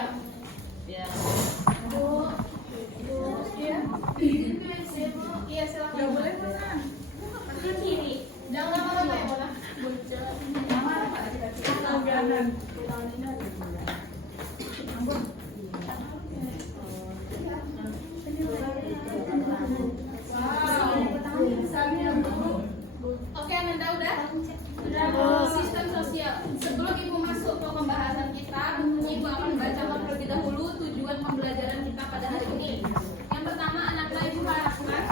sosial. Ya. Iya, silakan. Nggak boleh mana? Ke kiri. Jangan lama-lama ya, Mona. Langganan. Oke, Ananda udah? Sistem sosial. Sebelum Ibu masuk ke pembahasan kita, Ibu akan baca terlebih dahulu tujuan pembelajaran kita pada hari ini. Yang pertama, Ananda Ibu harapkan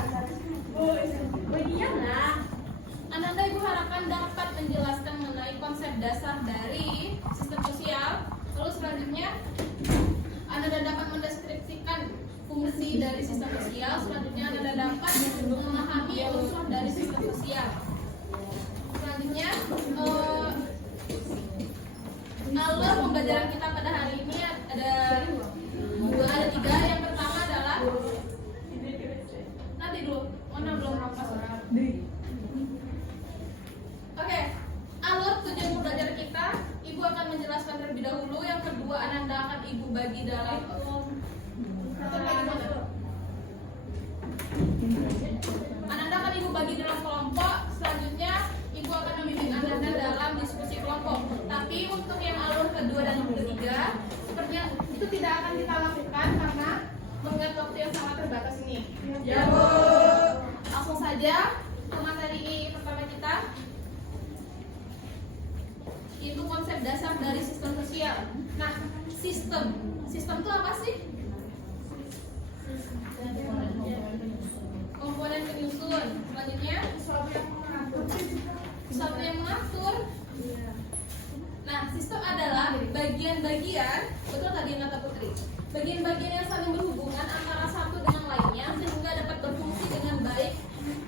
Ananda Ibu harapkan dapat menjelaskan mengenai konsep dasar dari sistem sosial. Lalu selanjutnya, Ananda dapat mendeskripsikan fungsi dari sistem sosial. Selanjutnya, Ananda dapat memahami unsur dari sistem sosial. Selanjutnya, alur pembelajaran kita pada hari ini ada tiga. Yang pertama adalah nanti dulu, Mona belum rapat. Oke, alur tujuan pembelajaran kita, Ibu akan menjelaskan terlebih dahulu. Yang kedua, Ananda akan Ibu bagi dalam Ananda akan Ibu bagi dalam kelompok. Selanjutnya, Ibu akan membimbing Ananda dalam diskusi kelompok. Tapi untuk yang alur kedua dan ketiga, sepertinya itu tidak akan kita lakukan karena mengingat waktu yang sangat terbatas ini. Ya, Bu. Langsung saja ke materi pertama kita. Itu konsep dasar dari sistem sosial. Nah, sistem itu apa sih? Komponen penyusun. Selanjutnya, sesuatu yang mengatur. Nah, sistem adalah bagian-bagian, betul tadi Nata Putri, bagian-bagian yang saling berhubungan antara satu dengan lainnya sehingga dapat berfungsi dengan baik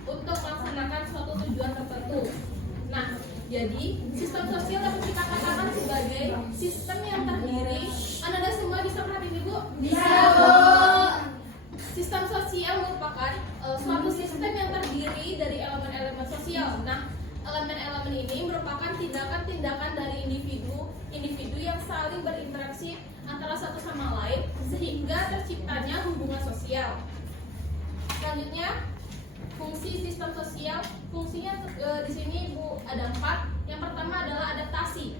untuk melaksanakan suatu tujuan tertentu. Nah, jadi sistem sosial dapat kita katakan sebagai sistem yang terdiri. Anda semua bisa perhatiin Ibu? Bisa, Bu. Sistem sosial merupakan suatu sistem yang terdiri dari elemen-elemen sosial. Nah, elemen-elemen ini merupakan tindakan-tindakan dari individu yang saling berinteraksi antara satu sama lain sehingga terciptanya hubungan sosial. Selanjutnya, fungsi sistem sosial. Fungsinya di sini Ibu ada 4. Yang pertama adalah adaptasi.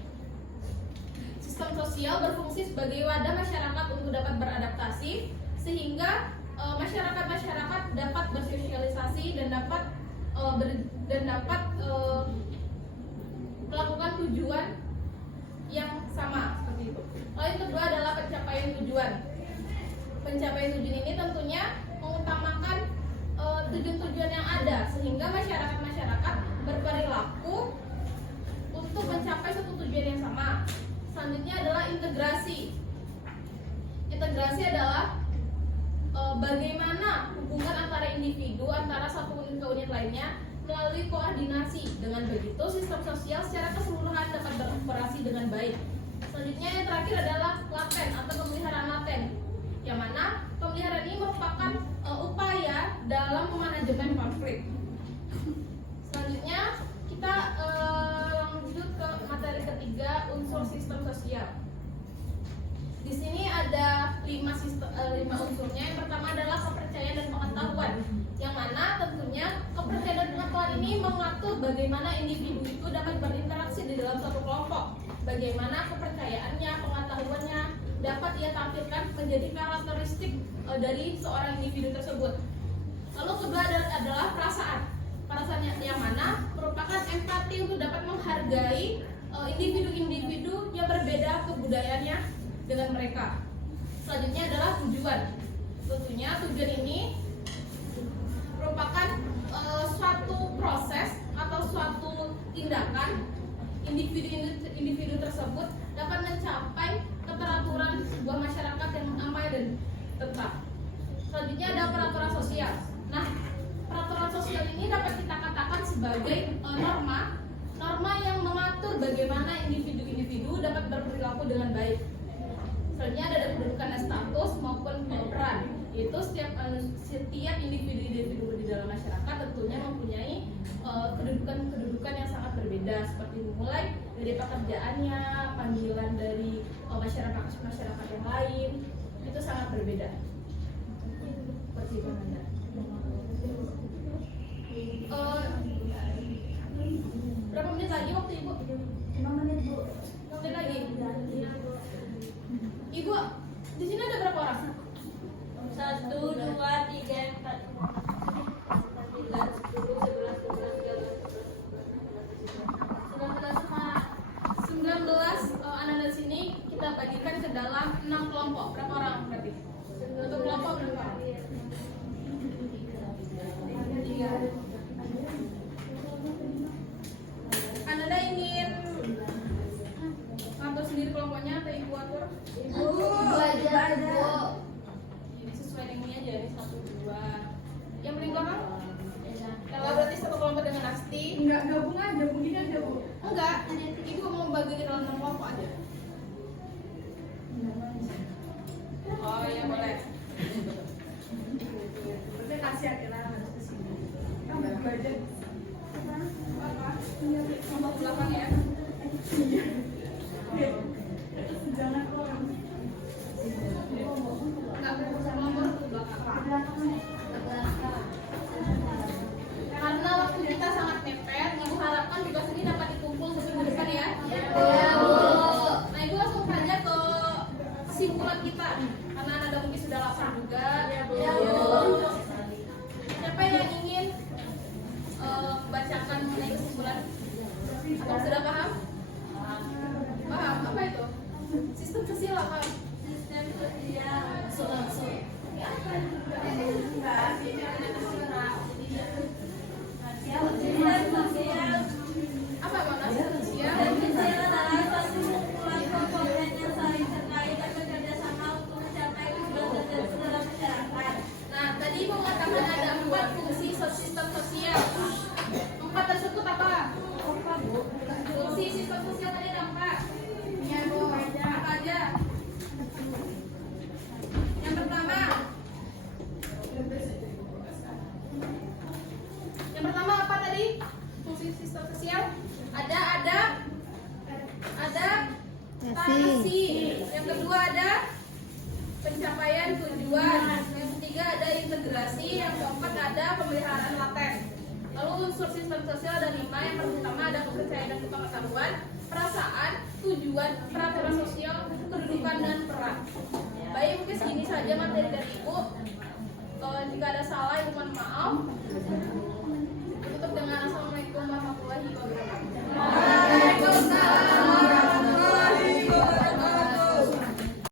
Sistem sosial berfungsi sebagai wadah masyarakat untuk dapat beradaptasi sehingga masyarakat dapat bersosialisasi dan dapat melakukan tujuan yang sama seperti itu. Lalu yang kedua adalah pencapaian tujuan. Pencapaian tujuan ini tentunya mengutamakan tujuan-tujuan yang ada sehingga masyarakat berperilaku untuk mencapai satu tujuan yang sama. Selanjutnya adalah integrasi. Integrasi adalah bagaimana hubungan antara individu antara satu unit ke unit lainnya melalui koordinasi. Dengan begitu sistem sosial secara keseluruhan dapat beroperasi dengan baik. Selanjutnya yang terakhir adalah laten atau pemeliharaan laten, yang mana pemeliharaan ini merupakan upaya dalam memanajemen konflik. Selanjutnya kita lanjut ke materi ketiga, unsur sistem sosial. Di sini ada 5 unsurnya. Yang pertama adalah kepercayaan dan pengetahuan, yang mana tentunya kepercayaan dan pengetahuan ini mengatur bagaimana individu itu dapat berinteraksi di dalam satu kelompok. Bagaimana kepercayaannya, pengetahuannya dapat ia tampilkan menjadi karakteristik dari seorang individu tersebut. Lalu kedua adalah perasaan. Perasaan yang mana merupakan empati untuk dapat menghargai individu-individu yang berbeda kebudayaannya dengan mereka. Selanjutnya adalah tujuan. Tentunya tujuan ini merupakan suatu proses atau suatu tindakan individu tersebut dapat mencapai keteraturan sebuah masyarakat yang aman dan tetap. Selanjutnya ada peraturan sosial. Nah, peraturan sosial ini dapat kita katakan sebagai norma yang mengatur bagaimana individu-individu dapat berperilaku dengan baik. Selanjutnya ada kedudukan dan status maupun peran. Itu setiap individu di dalam masyarakat tentunya mempunyai kedudukan yang sangat berbeda, seperti mulai dari pekerjaannya, panggilan dari masyarakat yang lain, Berapa menit lagi waktu Ibu? 5 menit, Bu. 5 menit lagi. Ibu, di sini ada berapa orang? 1, 2, 3, 4, 9, 10, 11, 12, 13, 19 anak di sini kita bagikan ke dalam 6 kelompok. Berapa orang berarti? Untuk kelompok berapa? 3. Anda ingin atur sendiri kelompoknya atau Ibu atur? Ibu aja, Bu. Ini sesuai dengan ini aja, ini 1, 2. Yang paling belakang? Kalau berarti satu kelompok dengan Asti. Enggak gabung aja, begini aja, Bu. Enggak, Ibu mau bagi ke dalam 6 kelompok aja. Oh iya boleh. Berarti kasih akhirnya harus ke sini. Kamu belajar Kelompok belakang ya. iya. Jangan orang. Enggak, kelompok ke belakang. Karena waktu kita sangat mepet, Ibu harapkan tugas ini dapat dikumpul sebelum depan ya. Nah, Ibu langsung saja ke kesimpulan kita. Karena Anda mungkin sudah lapar juga. Siapa yang ingin bacakan mengenai kesimpulan? Atau sudah paham? Paham? Apa itu? Sistem sosial apa? Sistem sosial. Langsung. Sistem sosial. Apa mana sistem sosial? Sistem sosial adalah suatu kumpulan komponen yang saling terkait dan bekerja sama untuk mencapai tujuan tertentu dalam masyarakat. Nah, tadi Ibu mengatakan ada 4 fungsi sistem sosial. 4 tersebut apa? Fungsi sistem sosial tadi ada 4. Ya, Bu. Apa aja? Yang pertama. Yang pertama apa tadi? Fungsi sistem sosial ada transaksi. Yang kedua ada pencapaian tujuan. Yang ketiga ada integrasi. Yang keempat ada pemeliharaan laten. Lalu unsur sistem sosial ada 5. Yang pertama ada kepercayaan dan pengetahuan, perasaan, tujuan, peraturan sosial, kedudukan dan peran. Baik, mungkin segini saja materi dari Ibu. Jika ada salah, Ibu mohon maaf.